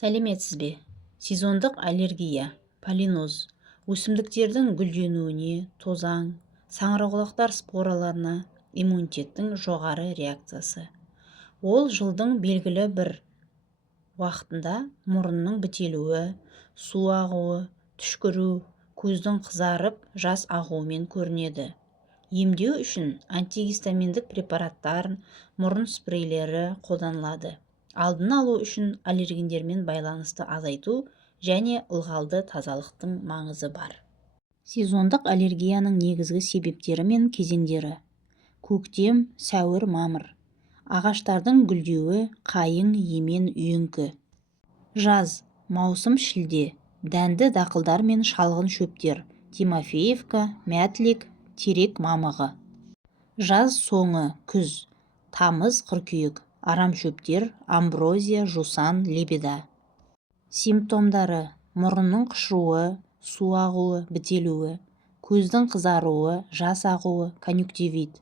Сәлеметсіз бе? Сезондық аллергия, полиноз, өсімдіктердің гүлденуіне, тозаң, саңырауқұлақтар спораларына иммунитеттің жоғары реакциясы. Ол жылдың белгілі бір уақытында мұрынның бітелуі, су ағуы, түшкіру, көздің қызарып, жас ағуымен көрінеді. Емдеу үшін антигистаминдік препараттар, мұрын спрейлері қолданылады. Алдын алу үшін аллергендермен байланысты азайту және ылғалды тазалықтың маңызы бар. Сезондық аллергияның негізгі себептері мен кезеңдері. Көктем, сәуір, мамыр. Ағаштардың гүлдеуі, қайың, емен, үйеңкі. Жаз, маусым, шілде. Дәнді дақылдар мен шалғын шөптер. Тимофеевка, мәтлік, терек мамығы. Жаз соңы, күз. Тамыз, қыркүйек. Арам шөптер, амброзия, жусан, лебеда. Симптомдары: мұрынның қышуы, су ағуы, бітелуі, көздің қызаруы, жас ағуы, конъюнктивит,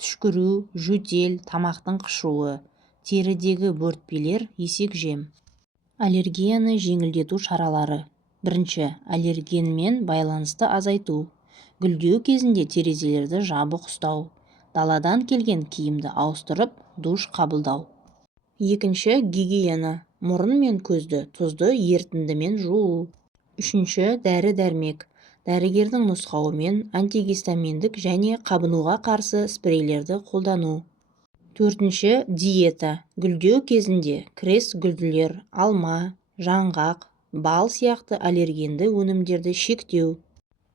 түшкіру, жөтел, тамақтың қышуы, терідегі бөртпелер, есек жем. Аллергияны жеңілдету шаралары. Бірінші, аллергенмен байланысты азайту. Гүлдеу кезінде терезелерді жабық ұстау. Даладан келген киімді ауыстырып, душ қабылдау. Екінші, гигиена. Мұрын мен көзді тұзды ерітіндімен жуу. Үшінші, дәрі-дәрмек. Дәрігердің нұсқауымен антигистаминдік және қабынуға қарсы спрейлерді қолдану. Төртінші, диета. Гүлдеу кезінде крес гүлділер, алма, жаңғақ, бал сияқты аллергенді өнімдерді шектеу.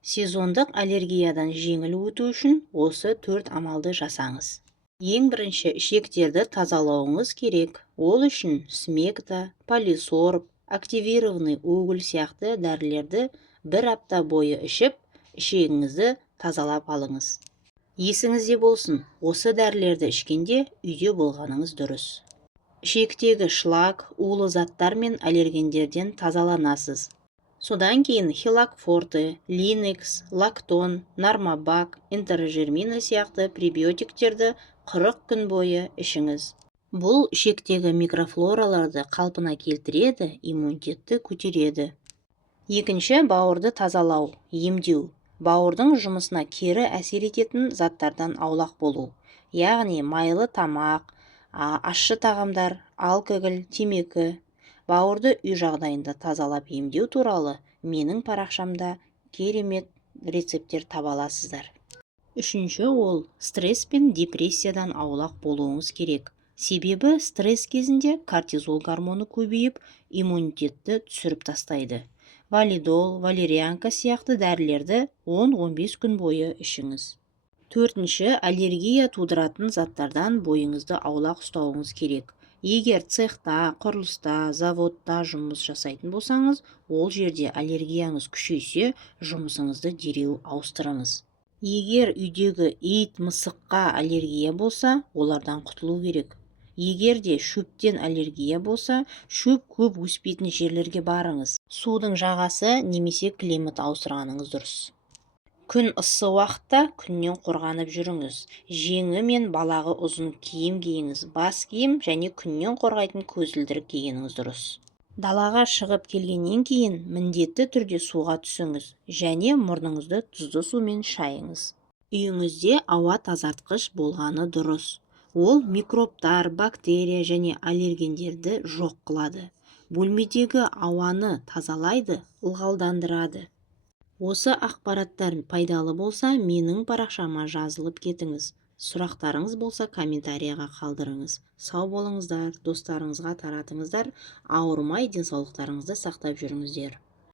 Сезондық аллергиядан жеңіл өту үшін осы 4 амалды жасаңыз. Ең бірінші, ішектерді тазалауыңыз керек. Ол үшін смекта, полисорб, активированный уголь сияқты дәрілерді 1 апта бойы ішіп, ішегіңізді тазалап алыңыз. Есіңізде болсын, осы дәрілерді ішкенде үйде болғаныңыз дұрыс. Ішектегі шлак, улы заттар мен аллергендерден тазаланасыз. Содан кейін хилакфорте, линекс, лактон, нормабак, энтерожермина сияқты пребиотиктерді 40 күн бойы ішіңіз. Бұл ішектегі микрофлораларды қалпына келтіреді, иммунитетті көтереді. Екінші, бауырды тазалау, емдеу. Бауырдың жұмысына кері әсер ететін заттардан аулақ болу. Яғни майлы тамақ, ащы тағамдар, алкоголь, темекі. Бауырды үй жағдайында тазалап емдеу туралы менің парақшамда керемет рецепттер таба аласыздар. Үшінші, ол стресс пен депрессиядан аулақ болуыңыз керек. Себебі стресс кезінде кортизол гормоны көбейіп, иммунитетті түсіріп тастайды. Валидол, валерианка сияқты дәрілерді 10-15 күн бойы ішіңіз. Төртінші, аллергия тудыратын заттардан бойыңызды аулақ ұстауыңыз керек. Егер цехта, құрылыста, заводта жұмыс жасайтын болсаңыз, ол жерде аллергияңыз күшейсе, жұмысыңызды дереу ауыстырыңыз. Егер үйдегі ит, мысыққа аллергия болса, олардан құтылу керек. Егер де шөптен аллергия болса, шөп көп өспейтін жерлерге барыңыз. Судың жағасы немесе климат ауыстырғаныңыз дұрыс. Күн ыссы уақытта күннен қорғанып жүріңіз. Жеңі мен балағы ұзын киім киіңіз, бас киім және күннен қорғайтын көзілдірік кигеніңіз дұрыс. Далаға шығып келгеннен кейін міндетті түрде суға түсіңіз және мұрныңызды тұзды сумен шайыңыз. Үйіңізде ауа тазартқыш болғаны дұрыс. Ол микробтар, бактерия және аллергендерді жоқ қылады. Бөлмедегі ауаны тазалайды, ылғалдандырады. Осы ақпараттар пайдалы болса, менің парақшама жазылып кетіңіз. Сұрақтарыңыз болса, комментарияға қалдырыңыз. Сау болыңыздар, достарыңызға таратыңыздар, ауырмай денсаулықтарыңызды сақтап жүріңіздер.